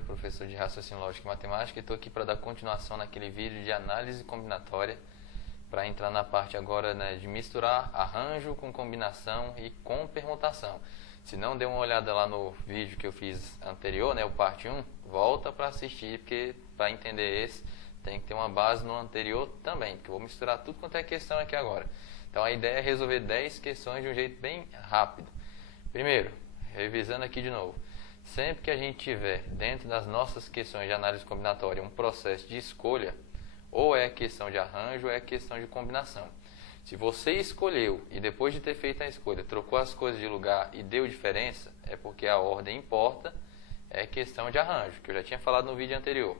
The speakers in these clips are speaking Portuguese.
Rogério, professor de Raciocínio Lógico e Matemática, e estou aqui para dar continuação naquele vídeo de análise combinatória, para entrar na parte agora, né, de misturar arranjo com combinação e com permutação. Se não deu uma olhada lá no vídeo que eu fiz anterior, né, o parte 1, volta para assistir, porque para entender esse tem que ter uma base no anterior também, porque eu vou misturar tudo quanto é questão aqui agora. Então a ideia é resolver 10 questões de um jeito bem rápido. Primeiro, revisando aqui de novo, sempre que a gente tiver dentro das nossas questões de análise combinatória um processo de escolha, ou é questão de arranjo ou é questão de combinação. Se você escolheu e depois de ter feito a escolha trocou as coisas de lugar e deu diferença, é porque a ordem importa, é questão de arranjo, que eu já tinha falado no vídeo anterior.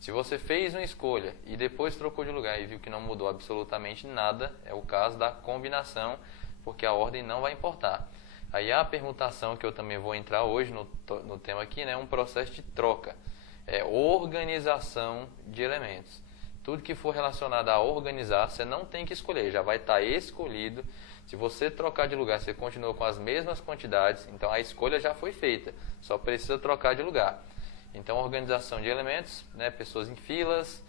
Se você fez uma escolha e depois trocou de lugar e viu que não mudou absolutamente nada, é o caso da combinação, porque a ordem não vai importar. Aí a permutação, que eu também vou entrar hoje no tema aqui, né, é um processo de troca, é organização de elementos. Tudo que for relacionado a organizar, você não tem que escolher, já vai estar escolhido. Se você trocar de lugar, você continua com as mesmas quantidades, então a escolha já foi feita, só precisa trocar de lugar. Então, organização de elementos, né, pessoas em filas,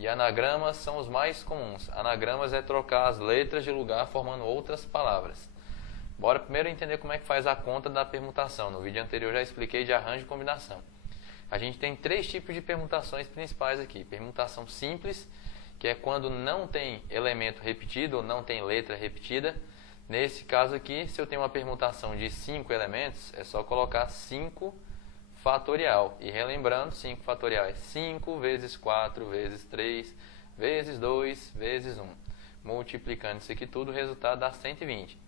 e anagramas são os mais comuns. Anagramas é trocar as letras de lugar formando outras palavras. Bora primeiro entender como é que faz a conta da permutação. No vídeo anterior eu já expliquei de arranjo e combinação. A gente tem 3 tipos de permutações principais aqui. Permutação simples, que é quando não tem elemento repetido ou não tem letra repetida. Nesse caso aqui, se eu tenho uma permutação de 5 elementos, é só colocar 5 fatorial. E relembrando, 5 fatorial é 5 vezes 4 vezes 3 vezes 2 vezes 1. Multiplicando isso aqui tudo, o resultado dá 120.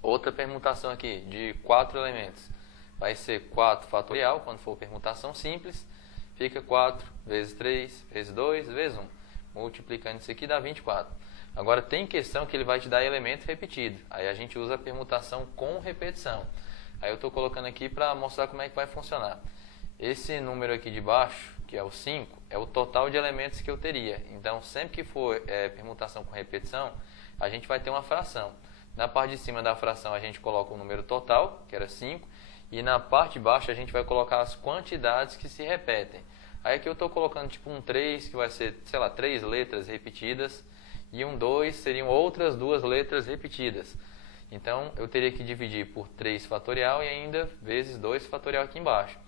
Outra permutação aqui de 4 elementos vai ser 4 fatorial, quando for permutação simples, fica 4 vezes 3 vezes 2 vezes 1. Multiplicando isso aqui dá 24. Agora tem questão que ele vai te dar elemento repetido. Aí a gente usa a permutação com repetição. Aí eu estou colocando aqui para mostrar como é que vai funcionar. Esse número aqui de baixo, que é o 5, é o total de elementos que eu teria. Então, sempre que for permutação com repetição, a gente vai ter uma fração. Na parte de cima da fração, a gente coloca o número total, que era 5, e na parte de baixo, a gente vai colocar as quantidades que se repetem. Aí aqui eu estou colocando tipo um 3, que vai ser, sei lá, 3 letras repetidas, e um 2 seriam outras 2 letras repetidas. Então, eu teria que dividir por 3 fatorial e ainda vezes 2 fatorial aqui embaixo.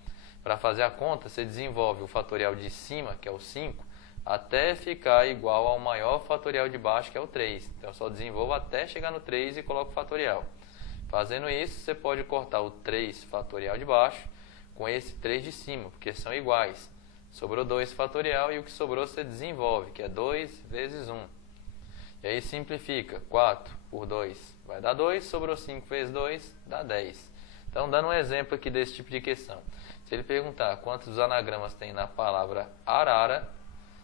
Para fazer a conta, você desenvolve o fatorial de cima, que é o 5, até ficar igual ao maior fatorial de baixo, que é o 3. Então, eu só desenvolvo até chegar no 3 e coloco o fatorial. Fazendo isso, você pode cortar o 3 fatorial de baixo com esse 3 de cima, porque são iguais. Sobrou 2 fatorial e o que sobrou você desenvolve, que é 2 vezes 1. E aí simplifica, 4 por 2 vai dar 2, sobrou 5 vezes 2, dá 10. Então, dando um exemplo aqui desse tipo de questão. Se ele perguntar quantos anagramas tem na palavra arara,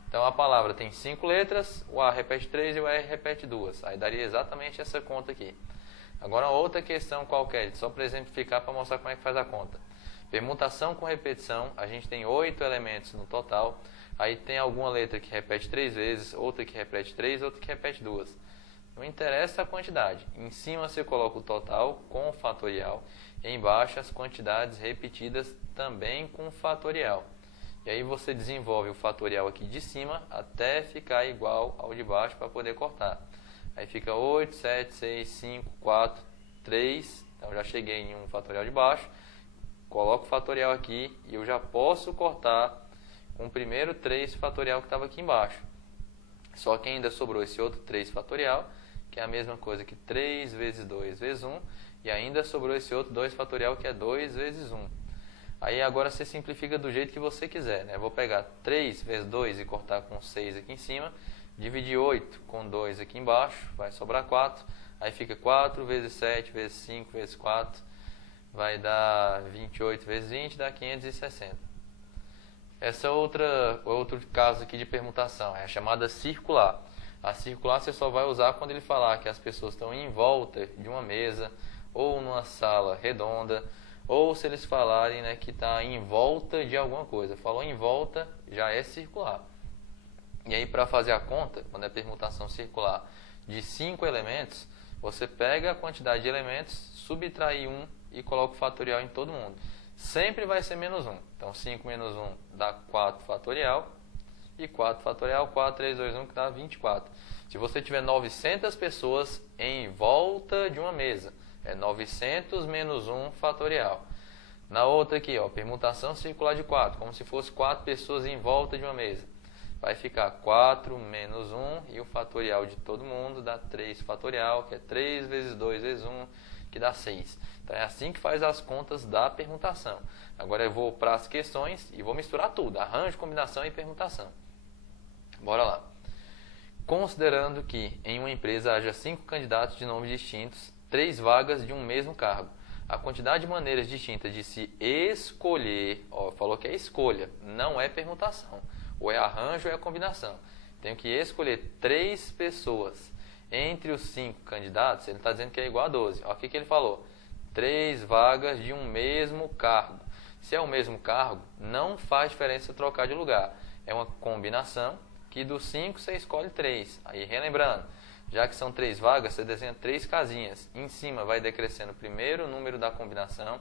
então a palavra tem 5 letras, o A repete 3 e o R repete 2. Aí daria exatamente essa conta aqui. Agora, outra questão qualquer, só para exemplificar, para mostrar como é que faz a conta. Permutação com repetição, a gente tem 8 elementos no total. Aí tem alguma letra que repete 3 vezes, outra que repete 3, outra que repete 2. Não interessa a quantidade. Em cima você coloca o total com o fatorial. E embaixo as quantidades repetidas também com o fatorial. E aí você desenvolve o fatorial aqui de cima até ficar igual ao de baixo para poder cortar. Aí fica 8, 7, 6, 5, 4, 3. Então já cheguei em um fatorial de baixo. Coloco o fatorial aqui e eu já posso cortar com o primeiro 3 fatorial que estava aqui embaixo. Só que ainda sobrou esse outro 3 fatorial, que é a mesma coisa que 3 vezes 2 vezes 1. E ainda sobrou esse outro 2 fatorial, que é 2 vezes 1. Aí agora você simplifica do jeito que você quiser, né? Eu vou pegar 3 vezes 2 e cortar com 6 aqui em cima. Dividir 8 com 2 aqui embaixo, vai sobrar 4. Aí fica 4 vezes 7 vezes 5 vezes 4. Vai dar 28 vezes 20, dá 560. Essa é outro caso aqui de permutação, é a chamada circular. A circular você só vai usar quando ele falar que as pessoas estão em volta de uma mesa, ou numa sala redonda, ou se eles falarem, né, que está em volta de alguma coisa. Falou em volta, já é circular. E aí, para fazer a conta, quando é permutação circular de 5 elementos, você pega a quantidade de elementos, subtrai 1 e coloca o fatorial em todo mundo. sempre vai ser menos 1. Então, 5 menos 1 dá 4 fatorial. E 4 fatorial, 4, 3, 2, 1, que dá 24. Se você tiver 900 pessoas em volta de uma mesa, é 900 menos 1 fatorial. Na outra aqui, ó, permutação circular de 4, como se fosse 4 pessoas em volta de uma mesa. Vai ficar 4 menos 1 e o fatorial de todo mundo dá 3 fatorial, que é 3 vezes 2 vezes 1, que dá 6. Então é assim que faz as contas da permutação. Agora eu vou para as questões e vou misturar tudo, arranjo, combinação e permutação. Bora lá. Considerando que em uma empresa haja 5 candidatos de nomes distintos, 3 vagas de um mesmo cargo. A quantidade de maneiras distintas de se escolher, ó, falou que é escolha, não é permutação. Ou é arranjo ou é combinação. Tenho que escolher 3 pessoas entre os 5 candidatos, ele está dizendo que é igual a 12. Ó, o que ele falou? 3 vagas de um mesmo cargo. Se é o mesmo cargo, não faz diferença trocar de lugar. É uma combinação que dos 5 você escolhe 3. Aí, relembrando, já que são 3 vagas, você desenha 3 casinhas. Em cima vai decrescendo o primeiro número da combinação,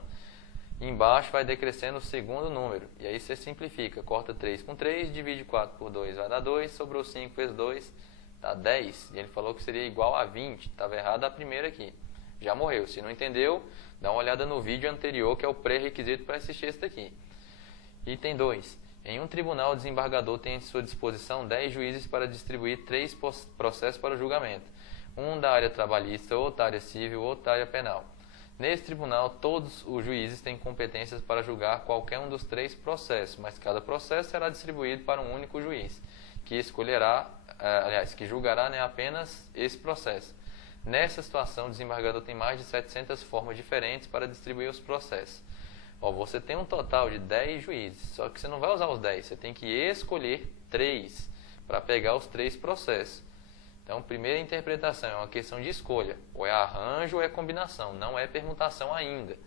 embaixo vai decrescendo o segundo número. E aí você simplifica, corta 3 com 3, divide 4 por 2, vai dar 2, sobrou 5 vezes 2, dá 10. E ele falou que seria igual a 20, estava errado a primeira aqui. Já morreu. Se não entendeu, dá uma olhada no vídeo anterior, que é o pré-requisito para assistir esse daqui. Item 2. Em um tribunal, o desembargador tem à sua disposição 10 juízes para distribuir 3 processos para o julgamento. Um da área trabalhista, outro da área civil, outro da área penal. Nesse tribunal, todos os juízes têm competências para julgar qualquer um dos 3 processos, mas cada processo será distribuído para um único juiz, que escolherá, que julgará, né, apenas esse processo. Nessa situação, o desembargador tem mais de 700 formas diferentes para distribuir os processos. Ó, você tem um total de 10 juízes, só que você não vai usar os 10, você tem que escolher 3 para pegar os 3 processos. Então, primeira interpretação é uma questão de escolha, ou é arranjo ou é combinação, não é permutação ainda.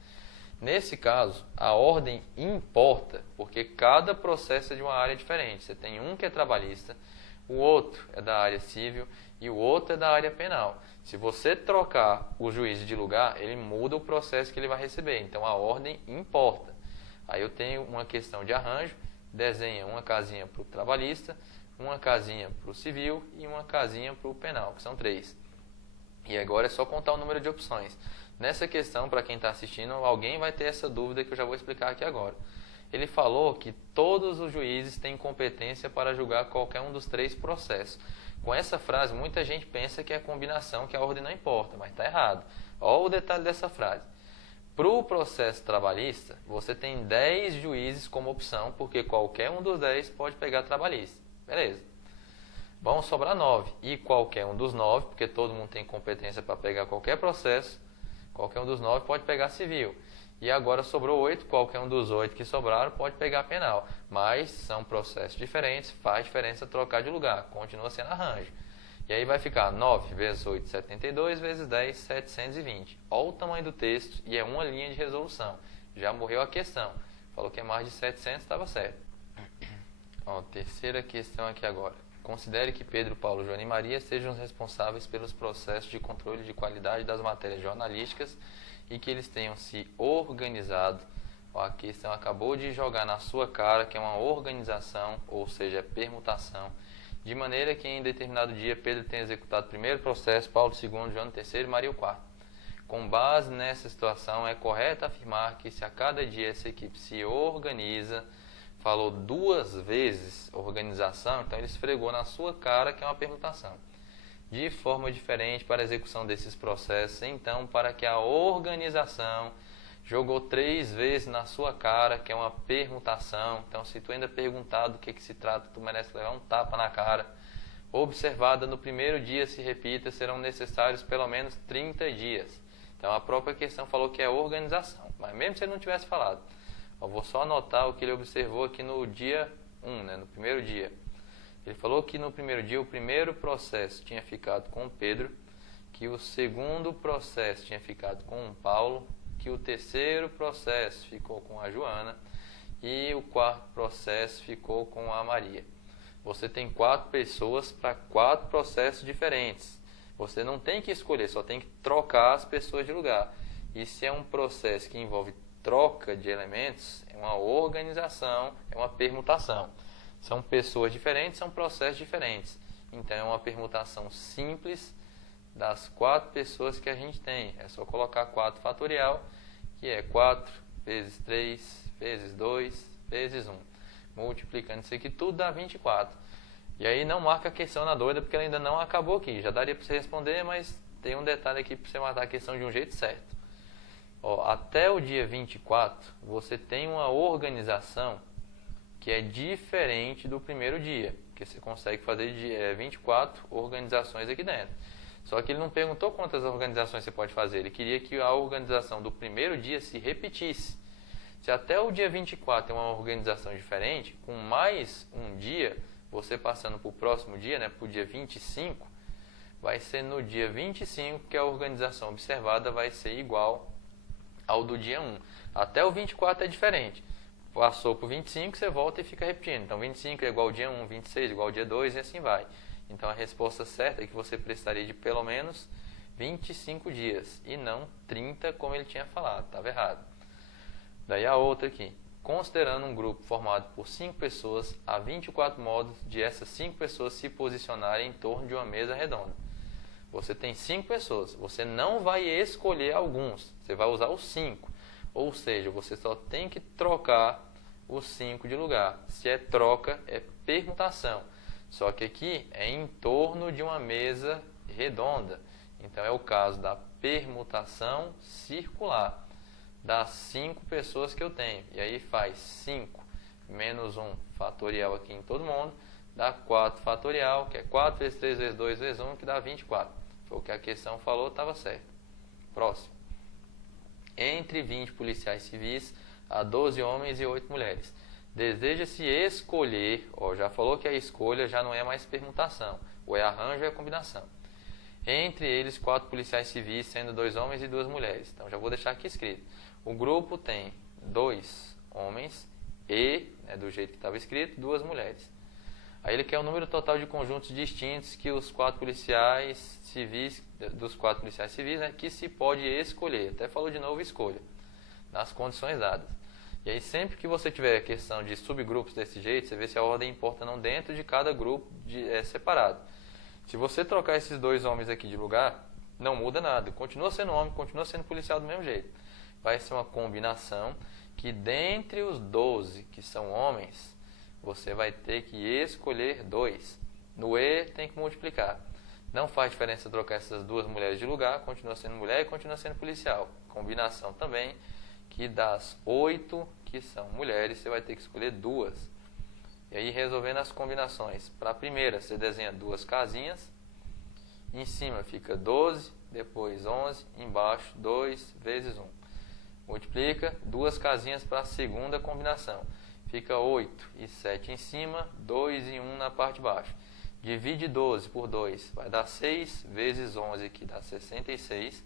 Nesse caso, a ordem importa, porque cada processo é de uma área diferente. Você tem um que é trabalhista, o outro é da área civil e o outro é da área penal. Se você trocar o juiz de lugar, ele muda o processo que ele vai receber. Então, a ordem importa. Aí eu tenho uma questão de arranjo, desenha uma casinha para o trabalhista, uma casinha para o civil e uma casinha para o penal, que são 3. E agora é só contar o número de opções. Nessa questão, para quem está assistindo, alguém vai ter essa dúvida que eu já vou explicar aqui agora. Ele falou que todos os juízes têm competência para julgar qualquer um dos 3 processos. Com essa frase, muita gente pensa que é combinação, que a ordem não importa, mas está errado. Olha o detalhe dessa frase. Para o processo trabalhista, você tem 10 juízes como opção, porque qualquer um dos 10 pode pegar trabalhista. Beleza. Vão sobrar 9. E qualquer um dos 9, porque todo mundo tem competência para pegar qualquer processo, qualquer um dos 9 pode pegar civil. E agora sobrou 8, qualquer um dos 8 que sobraram pode pegar penal. Mas são processos diferentes, faz diferença trocar de lugar, continua sendo arranjo. E aí vai ficar 9 vezes 8, 72, vezes 10, 720. Olha o tamanho do texto e é uma linha de resolução. Já morreu a questão. Falou que é mais de 700, estava certo. Ó, terceira questão aqui agora. Considere que Pedro, Paulo, Joana e Maria sejam os responsáveis pelos processos de controle de qualidade das matérias jornalísticas e que eles tenham se organizado. Ó, a questão acabou de jogar na sua cara que é uma organização, ou seja, é permutação, de maneira que em determinado dia Pedro tenha executado o primeiro processo, Paulo o segundo, Joana o terceiro e Maria o quarto. Com base nessa situação, é correto afirmar que se a cada dia essa equipe se organiza, falou 2 vezes organização, então ele esfregou na sua cara que é uma permutação. De forma diferente para a execução desses processos, então, para que a organização jogou 3 vezes na sua cara, que é uma permutação. Então, se tu ainda perguntar do que se trata, tu merece levar um tapa na cara. Observada no primeiro dia se repita, serão necessários pelo menos 30 dias. Então, a própria questão falou que é organização, mas mesmo se ele não tivesse falado, eu vou só anotar o que ele observou aqui no dia 1, né, no primeiro dia. Ele falou que no primeiro dia o primeiro processo tinha ficado com o Pedro, que o segundo processo tinha ficado com o Paulo, que o terceiro processo ficou com a Joana e o quarto processo ficou com a Maria. Você tem 4 pessoas para 4 processos diferentes. Você não tem que escolher, só tem que trocar as pessoas de lugar. E se é um processo que envolve troca de elementos é uma organização, é uma permutação. São pessoas diferentes, são processos diferentes. Então, é uma permutação simples das 4 pessoas que a gente tem. É só colocar 4 fatorial, que é 4 vezes 3, vezes 2, vezes 1. Multiplicando isso aqui, tudo dá 24. E aí não marca a questão na doida, porque ela ainda não acabou aqui. Já daria para você responder, mas tem um detalhe aqui para você matar a questão de um jeito certo. Ó, até o dia 24, você tem uma organização que é diferente do primeiro dia, porque você consegue fazer 24 organizações aqui dentro. Só que ele não perguntou quantas organizações você pode fazer, ele queria que a organização do primeiro dia se repetisse. Se até o dia 24 tem uma organização diferente, com mais um dia, você passando para o próximo dia, né, para o dia 25, vai ser no dia 25 que a organização observada vai ser igual ao do dia 1. Até o 24 é diferente. Passou para o 25, você volta e fica repetindo. Então, 25 é igual ao dia 1, 26 é igual ao dia 2 e assim vai. Então, a resposta certa é que você precisaria de pelo menos 25 dias e não 30, como ele tinha falado. Estava errado. Daí a outra aqui. Considerando um grupo formado por 5 pessoas, há 24 modos de essas 5 pessoas se posicionarem em torno de uma mesa redonda. Você tem 5 pessoas, você não vai escolher alguns, você vai usar os 5. Ou seja, você só tem que trocar os 5 de lugar. Se é troca, é permutação. Só que aqui é em torno de uma mesa redonda. Então é o caso da permutação circular das 5 pessoas que eu tenho. E aí faz 5 menos 1 fatorial aqui em todo mundo, dá 4 fatorial, que é 4 vezes 3 vezes 2 vezes 1, que dá 24. Foi o que a questão falou, estava certo. Próximo. Entre 20 policiais civis, há 12 homens e 8 mulheres. Deseja-se escolher, já falou que a escolha já não é mais permutação, ou é arranjo ou é combinação. Entre eles, 4 policiais civis, sendo 2 homens e 2 mulheres. Então, já vou deixar aqui escrito. O grupo tem 2 homens e, do jeito que estava escrito, 2 mulheres. Aí ele quer o número total de conjuntos distintos que os 4 policiais civis, que se pode escolher. Até falou de novo escolha, nas condições dadas. E aí sempre que você tiver a questão de subgrupos desse jeito, você vê se a ordem importa ou não dentro de cada grupo separado. Se você trocar esses 2 homens aqui de lugar, não muda nada. Continua sendo homem, continua sendo policial do mesmo jeito. Vai ser uma combinação que dentre os 12 que são homens, você vai ter que escolher 2. No E tem que multiplicar. Não faz diferença trocar essas 2 mulheres de lugar, continua sendo mulher e continua sendo policial. Combinação também que das 8 que são mulheres, você vai ter que escolher 2. E aí resolvendo as combinações. Para a primeira, você desenha 2 casinhas. Em cima fica 12, depois 11, embaixo 2 vezes 1. Multiplica 2 casinhas para a segunda combinação. Fica 8 e 7 em cima, 2 e 1 na parte de baixo. Divide 12 por 2, vai dar 6 vezes 11, que dá 66.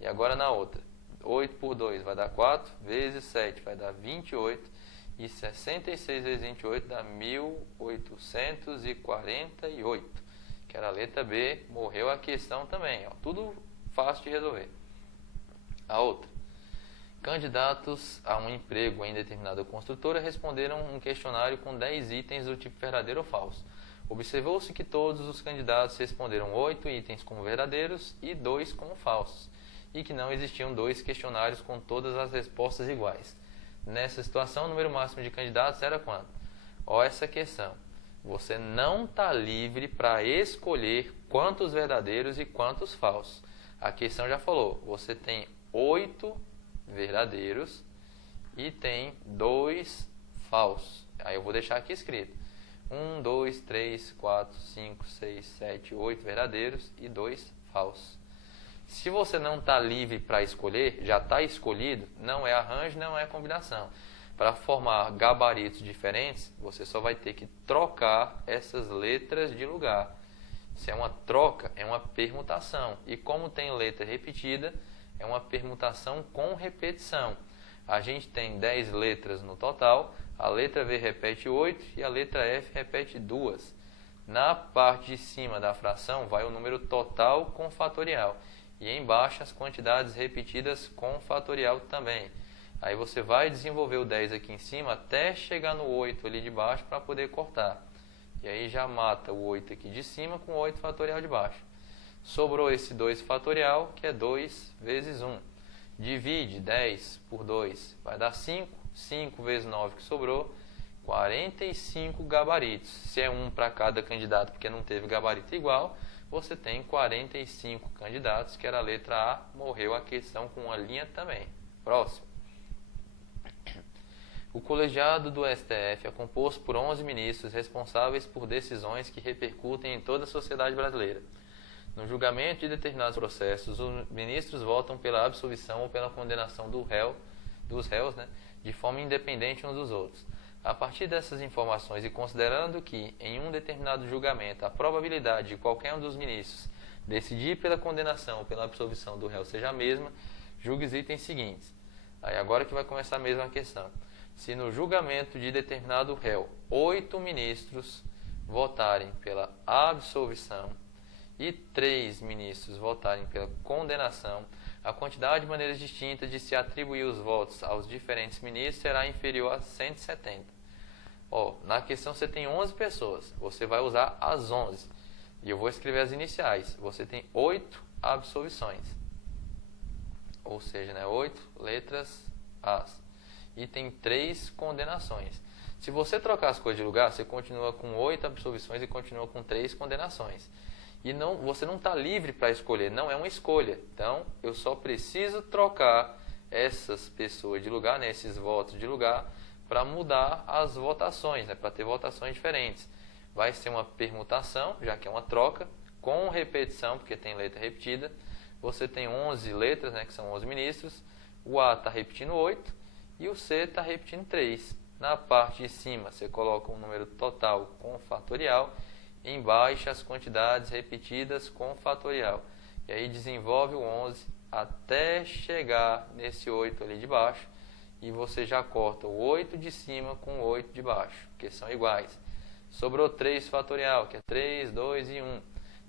E agora na outra, 8 por 2 vai dar 4, vezes 7 vai dar 28. E 66 vezes 28 dá 1848. Que era a letra B, morreu a questão também. Tudo fácil de resolver. A outra. Candidatos a um emprego em determinada construtora responderam um questionário com 10 itens do tipo verdadeiro ou falso. Observou-se que todos os candidatos responderam 8 itens como verdadeiros e 2 como falsos, e que não existiam 2 questionários com todas as respostas iguais. Nessa situação, o número máximo de candidatos era quanto? Olha essa questão. Você não está livre para escolher quantos verdadeiros e quantos falsos. A questão já falou, você tem 8 verdadeiros e tem 2 falsos. Aí eu vou deixar aqui escrito. 1, 2, 3, 4, 5, 6, 7, 8 verdadeiros e 2 falsos. Se você não está livre para escolher, já está escolhido, não é arranjo, não é combinação. Para formar gabaritos diferentes, você só vai ter que trocar essas letras de lugar. Se é uma troca, é uma permutação. E como tem letra repetida, é uma permutação com repetição. A gente tem 10 letras no total, a letra V repete 8 e a letra F repete 2. Na parte de cima da fração vai o número total com fatorial. E embaixo as quantidades repetidas com fatorial também. Aí você vai desenvolver o 10 aqui em cima até chegar no 8 ali de baixo para poder cortar. E aí já mata o 8 aqui de cima com o 8 fatorial de baixo. Sobrou esse 2 fatorial, que é 2 vezes 1. Divide 10 por 2, vai dar 5. 5 vezes 9 que sobrou, 45 gabaritos. Se é um para cada candidato, porque não teve gabarito igual, você tem 45 candidatos, que era a letra A, morreu a questão com uma linha também. Próximo. O colegiado do STF é composto por 11 ministros responsáveis por decisões que repercutem em toda a sociedade brasileira. No julgamento de determinados processos, os ministros votam pela absolvição ou pela condenação dos réus, de forma independente uns dos outros. A partir dessas informações e considerando que, em um determinado julgamento, a probabilidade de qualquer um dos ministros decidir pela condenação ou pela absolvição do réu seja a mesma, julgue os itens seguintes. Aí agora que vai começar a mesma questão. Se no julgamento de determinado réu, 8 ministros votarem pela absolvição e 3 ministros votarem pela condenação, a quantidade de maneiras distintas de se atribuir os votos aos diferentes ministros será inferior a 170. Na questão você tem 11 pessoas, você vai usar as 11. E eu vou escrever as iniciais. Você tem 8 absolvições. Ou seja, 8 letras As. E tem 3 condenações. Se você trocar as coisas de lugar, você continua com 8 absolvições e continua com 3 condenações. E você não está livre para escolher, não é uma escolha. Então, eu só preciso trocar essas pessoas de lugar, esses votos de lugar, para mudar as votações, para ter votações diferentes. Vai ser uma permutação, já que é uma troca, com repetição, porque tem letra repetida. Você tem 11 letras, que são 11 ministros. O A está repetindo 8 e o C está repetindo 3. Na parte de cima, você coloca um número total com fatorial. Embaixo, as quantidades repetidas com fatorial. E aí desenvolve o 11 até chegar nesse 8 ali de baixo. E você já corta o 8 de cima com o 8 de baixo, que são iguais. Sobrou 3 fatorial, que é 3, 2 e 1.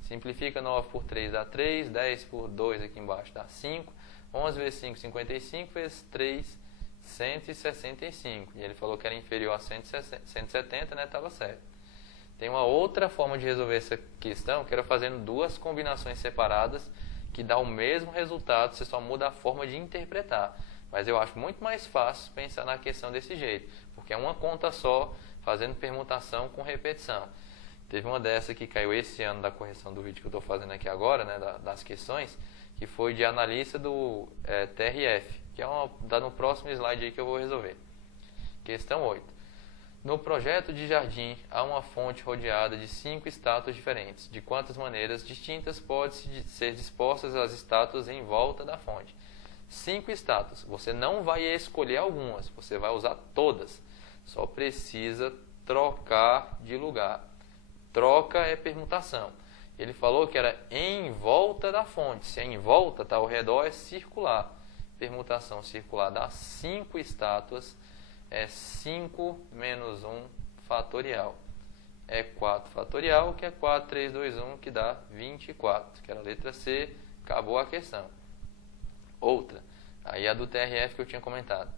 Simplifica 9 por 3 dá 3, 10 por 2 aqui embaixo dá 5. 11 vezes 5, 55, vezes 3, 165. E ele falou que era inferior a 170, estava certo. Tem uma outra forma de resolver essa questão, que era fazendo 2 combinações separadas, que dá o mesmo resultado, você só muda a forma de interpretar. Mas eu acho muito mais fácil pensar na questão desse jeito, porque é uma conta só, fazendo permutação com repetição. Teve uma dessa que caiu esse ano da correção do vídeo que eu estou fazendo aqui agora, das questões, que foi de analista do TRF, que está no próximo slide aí que eu vou resolver. Questão 8. No projeto de jardim, há uma fonte rodeada de 5 estátuas diferentes. De quantas maneiras distintas podem ser dispostas as estátuas em volta da fonte? 5 estátuas. Você não vai escolher algumas, você vai usar todas. Só precisa trocar de lugar. Troca é permutação. Ele falou que era em volta da fonte. Se é em volta, ao redor é circular. Permutação circular dá 5 estátuas. É 5 menos 1 fatorial. É 4 fatorial, que é 4, 3, 2, 1, que dá 24. Que era a letra C. Acabou a questão. Outra. Aí a do TRF que eu tinha comentado.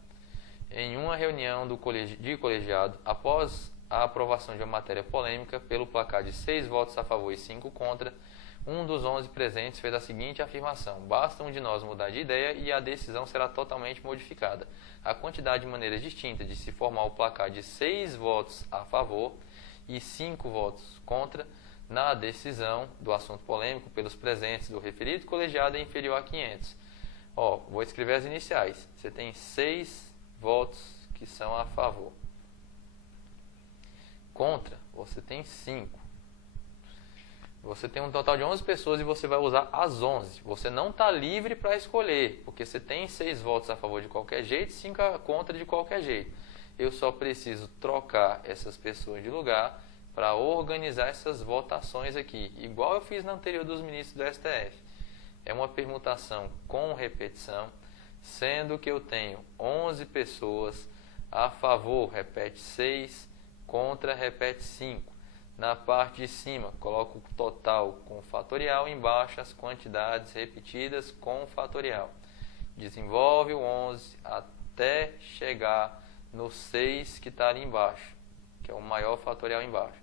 Em uma reunião de colegiado, após a aprovação de uma matéria polêmica, pelo placar de 6 votos a favor e 5 contra, um dos 11 presentes fez a seguinte afirmação: basta um de nós mudar de ideia e a decisão será totalmente modificada. A quantidade de maneiras distintas de se formar o placar de 6 votos a favor e 5 votos contra na decisão do assunto polêmico pelos presentes do referido colegiado é inferior a 500. Vou escrever as iniciais. Você tem 6 votos que são a favor. Contra, você tem 5. Você tem um total de 11 pessoas e você vai usar as 11. Você não está livre para escolher, porque você tem 6 votos a favor de qualquer jeito e 5 contra de qualquer jeito. Eu só preciso trocar essas pessoas de lugar para organizar essas votações aqui, igual eu fiz na anterior dos ministros do STF. É uma permutação com repetição, sendo que eu tenho 11 pessoas a favor, repete 6, contra, repete 5. Na parte de cima, coloco o total com fatorial, embaixo as quantidades repetidas com fatorial. Desenvolve o 11 até chegar no 6 que está ali embaixo, que é o maior fatorial embaixo.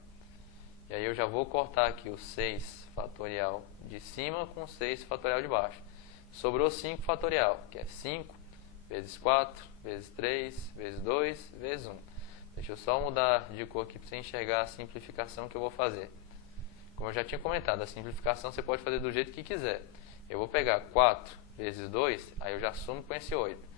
E aí eu já vou cortar aqui o 6 fatorial de cima com o 6 fatorial de baixo. Sobrou 5 fatorial, que é 5 vezes 4, vezes 3, vezes 2, vezes 1. Deixa eu só mudar de cor aqui para você enxergar a simplificação que eu vou fazer. Como eu já tinha comentado, a simplificação você pode fazer do jeito que quiser. Eu vou pegar 4 vezes 2, aí eu já sumo com esse 8.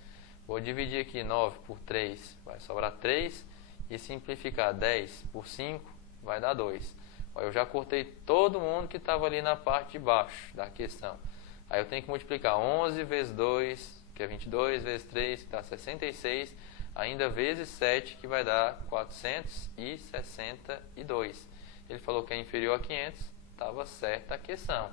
Vou dividir aqui 9 por 3, vai sobrar 3. E simplificar 10 por 5, vai dar 2. Eu já cortei todo mundo que estava ali na parte de baixo da questão. Aí eu tenho que multiplicar 11 vezes 2, que é 22, vezes 3, que dá 66, ainda vezes 7, que vai dar 462. Ele falou que é inferior a 500, estava certa a questão.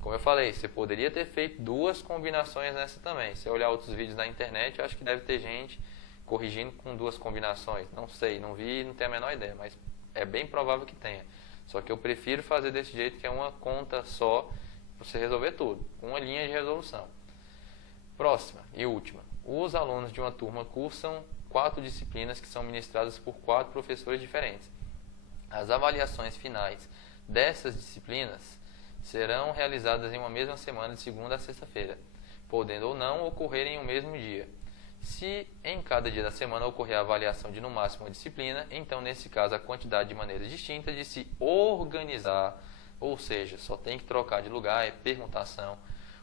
Como eu falei, você poderia ter feito duas combinações nessa também. Se eu olhar outros vídeos na internet, eu acho que deve ter gente corrigindo com duas combinações. Não sei, não vi, não tenho a menor ideia, mas é bem provável que tenha. Só que eu prefiro fazer desse jeito, que é uma conta só, para você resolver tudo, com uma linha de resolução. Próxima e última. Os alunos de uma turma cursam 4 disciplinas que são ministradas por 4 professores diferentes. As avaliações finais dessas disciplinas serão realizadas em uma mesma semana, de segunda a sexta-feira, podendo ou não ocorrer em um mesmo dia. Se em cada dia da semana ocorrer a avaliação de no máximo uma disciplina, então nesse caso a quantidade de maneiras distintas de se organizar, ou seja, só tem que trocar de lugar, é permutação,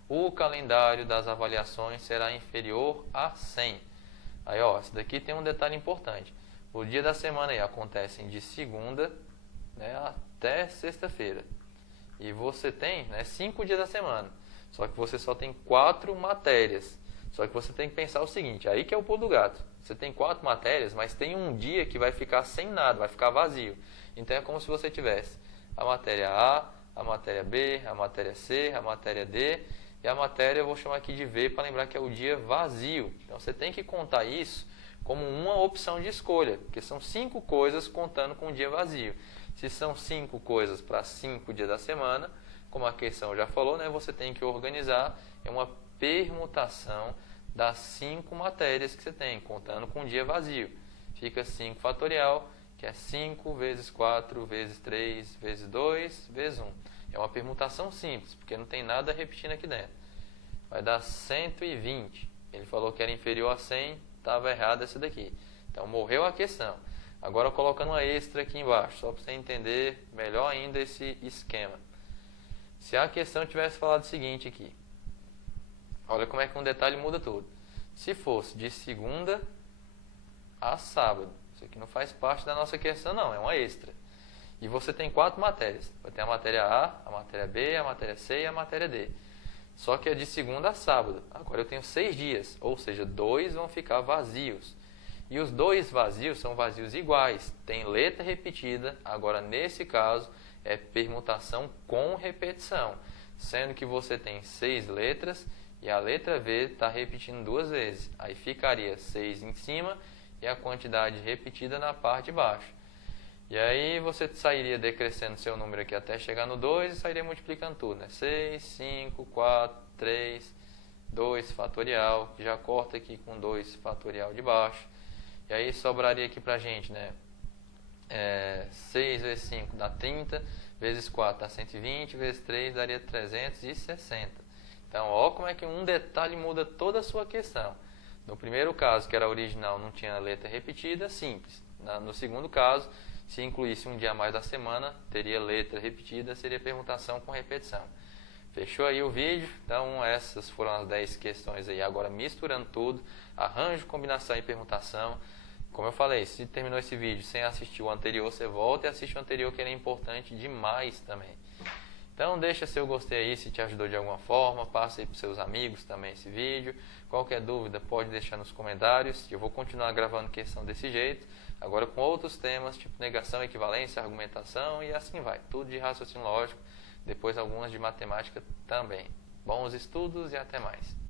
o calendário das avaliações será inferior a 100. Aí ó, isso daqui tem um detalhe importante. O dia da semana aí acontecem de segunda, né, até sexta-feira. E você tem 5 dias da semana, só que você só tem 4 matérias. Só que você tem que pensar o seguinte, aí que é o pulo do gato. Você tem 4 matérias, mas tem um dia que vai ficar sem nada, vai ficar vazio. Então é como se você tivesse a matéria A, a matéria B, a matéria C, a matéria D e a matéria, eu vou chamar aqui de V para lembrar que é o dia vazio. Então você tem que contar isso como uma opção de escolha, porque são 5 coisas contando com o dia vazio. Se são 5 coisas para 5 dias da semana, como a questão já falou, né, você tem que organizar em uma permutação das 5 matérias que você tem, contando com o dia vazio. Fica 5 fatorial, que é 5 vezes 4 vezes 3 vezes 2 vezes 1. É uma permutação simples, porque não tem nada repetindo aqui dentro. Vai dar 120. Ele falou que era inferior a 100, estava errado essa daqui. Então morreu a questão. Agora colocando uma extra aqui embaixo, só para você entender melhor ainda esse esquema. Se a questão tivesse falado o seguinte aqui. Olha como é que um detalhe muda tudo. Se fosse de segunda a sábado, isso aqui não faz parte da nossa questão não, é uma extra. E você tem 4 matérias. Vai ter a matéria A, a matéria B, a matéria C e a matéria D. Só que é de segunda a sábado. Agora eu tenho 6 dias, ou seja, 2 vão ficar vazios. E os 2 vazios são vazios iguais. Tem letra repetida, agora nesse caso é permutação com repetição. Sendo que você tem 6 letras e a letra V está repetindo 2 vezes. Aí ficaria 6 em cima e a quantidade repetida na parte de baixo. E aí você sairia decrescendo seu número aqui até chegar no 2 e sairia multiplicando tudo, né? 6, 5, 4, 3, 2 fatorial, que já corta aqui com 2 fatorial de baixo. E aí sobraria aqui pra gente, né? 6 vezes 5 dá 30, vezes 4 dá 120, vezes 3 daria 360. Então, ó como é que um detalhe muda toda a sua questão. No primeiro caso, que era original, não tinha letra repetida, simples. No segundo caso, se incluísse um dia a mais da semana, teria letra repetida, seria permutação com repetição. Fechou aí o vídeo? Então essas foram as 10 questões aí, agora misturando tudo, arranjo, combinação e permutação. Como eu falei, se terminou esse vídeo sem assistir o anterior, você volta e assiste o anterior, que ele é importante demais também. Então deixa seu gostei aí se te ajudou de alguma forma, passa aí para seus amigos também esse vídeo. Qualquer dúvida pode deixar nos comentários, eu vou continuar gravando questão desse jeito, agora com outros temas, tipo negação, equivalência, argumentação e assim vai. Tudo de raciocínio lógico, depois algumas de matemática também. Bons estudos e até mais.